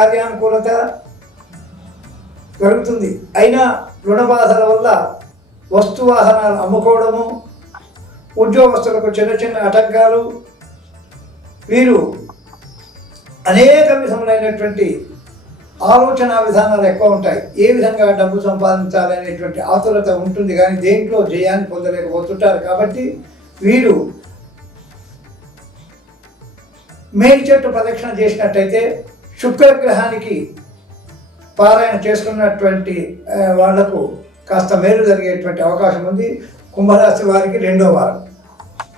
కార్యానుకూలత జరుగుతుంది. అయినా రుణ బాధల వల్ల వస్తు వాహనాలు అమ్ముకోవడము, ఉద్యోగస్తులకు చిన్న చిన్న ఆటంకాలు, వీరు అనేక విధములైనటువంటి ఆలోచన విధానాలు ఎక్కువ ఉంటాయి. ఏ విధంగా డబ్బు సంపాదించాలనేటువంటి ఆతురత ఉంటుంది, కానీ దేంట్లో జయాన్ని పొందలేకపోతుంటారు. కాబట్టి వీరు మేడి చెట్టు ప్రదక్షిణ చేసినట్టయితే శుక్రగ్రహానికి పారాయణ చేసుకున్నటువంటి వాళ్లకు కాస్త మేలు జరిగేటువంటి అవకాశం ఉంది. కుంభరాశి వారికి 2వ వారం.